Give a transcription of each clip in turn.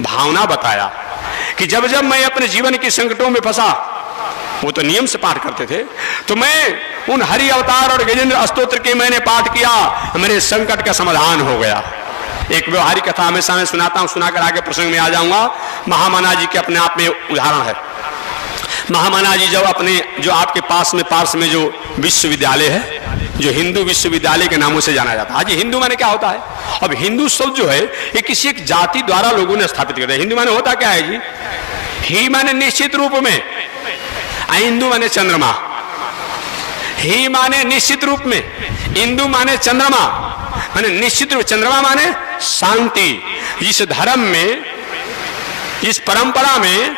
भावना बताया कि जब जब मैं अपने जीवन के संकटों में फंसा, वो तो नियम से पाठ करते थे, तो मैं उन हरि अवतार और गजेंद्र स्तोत्र के मैंने पाठ किया, मेरे संकट का समाधान हो गया। एक व्यवहारिक कथा हमेशा मैं सुनाता हूं, सुनाकर आगे प्रसंग में आ जाऊंगा। महामना जी के अपने आप में उदाहरण है। महामना जी जब अपने जो आपके पास में पार्श में जो विश्वविद्यालय है, जो हिंदू विश्वविद्यालय के नामों से जाना जाता है। आज हिंदू माने क्या होता है? अब हिंदू शब्द जो है ये किसी एक जाति द्वारा लोगों ने स्थापित कर दिया। हिंदू माने होता क्या है जी? ही माने निश्चित रूप में, हिंदू माने चंद्रमा, ही माने निश्चित रूप में, हिंदू माने चंद्रमा, माने निश्चित रूप, चंद्रमा माने शांति। इस धर्म में, इस परंपरा में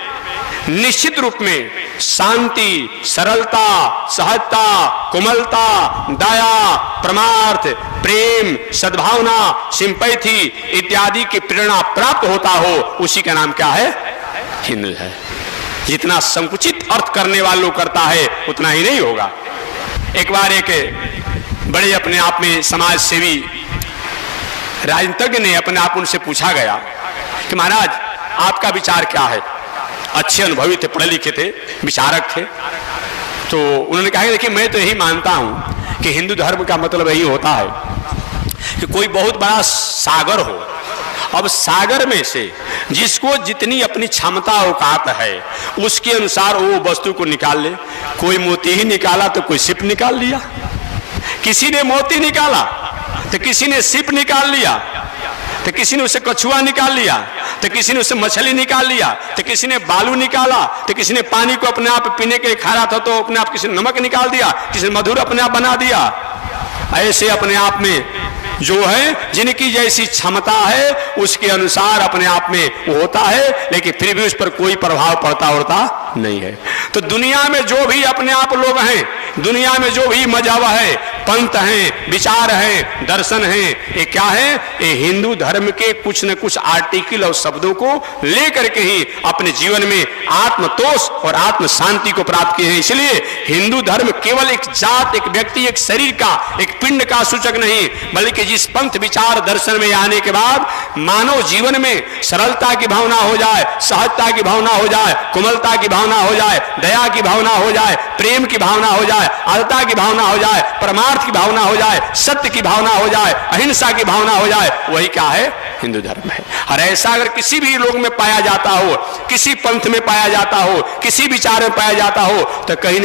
निश्चित रूप में शांति, सरलता, सहजता, कोमलता, दया, परमार्थ, प्रेम, सद्भावना, सिंपैथी इत्यादि की प्रेरणा प्राप्त होता हो, उसी का नाम क्या है? हिंदू है। जितना संकुचित अर्थ करने वाला लोग करता है उतना ही नहीं होगा। एक बार एक बड़े अपने आप में समाज सेवी राजनीतिज्ञ ने अपने आप उनसे पूछा गया कि महाराज आपका विचार क्या है? अच्छे अनुभवी थे, पढ़े लिखे थे, विचारक थे। तो उन्होंने कहा कि देखिए मैं तो यही मानता हूं कि हिंदू धर्म का मतलब यही होता है कि कोई बहुत बड़ा सागर हो, अब सागर में से जिसको जितनी अपनी क्षमता औकात है उसके अनुसार वो वस्तु को निकाल ले। कोई मोती ही निकाला तो कोई सिप निकाल लिया, किसी ने मोती निकाला तो किसी ने सिप निकाल लिया, तो किसी ने उसे कछुआ निकाल लिया, तो किसी ने उसे मछली निकाल लिया, तो किसी ने बालू निकाला, तो किसी ने पानी को अपने आप पीने के खा रहा था तो अपने आप किसी ने नमक निकाल दिया, किसी ने मधुर अपने आप बना दिया। ऐसे अपने आप में जो है जिनकी जैसी क्षमता है उसके अनुसार अपने आप में वो होता है, लेकिन फिर भी उस पर कोई प्रभाव पड़ता नहीं है। तो दुनिया में जो भी अपने आप लोग हैं, दुनिया में जो भी मजहब है, पंथ हैं, विचार हैं, दर्शन हैं, ये क्या है? ये हिंदू धर्म के कुछ न कुछ आर्टिकल और शब्दों को लेकर के ही अपने जीवन में आत्मतोष और आत्म शांति को प्राप्त किए हैं। इसलिए हिंदू धर्म केवल एक जात, एक व्यक्ति, एक शरीर का, एक पिंड का सूचक नहीं, बल्कि जिस पंथ विचार दर्शन में आने के बाद मानव जीवन में सरलता की भावना हो जाए, सहजता की भावना हो जाए, कोमलता की भावना हो जाए, दया की भावना हो जाए, प्रेम की भावना हो जाए, आदरता की भावना हो जाए, परमार्थ की भावना हो जाए, सत्य की भावना हो जाए, अहिंसा की भावना हो जाए, वही क्या है? हिंदू धर्म है। और ऐसा अगर किसी भी लोग में पाया जाता हो, किसी पंथ में पाया जाता हो, किसी विचार में पाया जाता हो, तो कहीं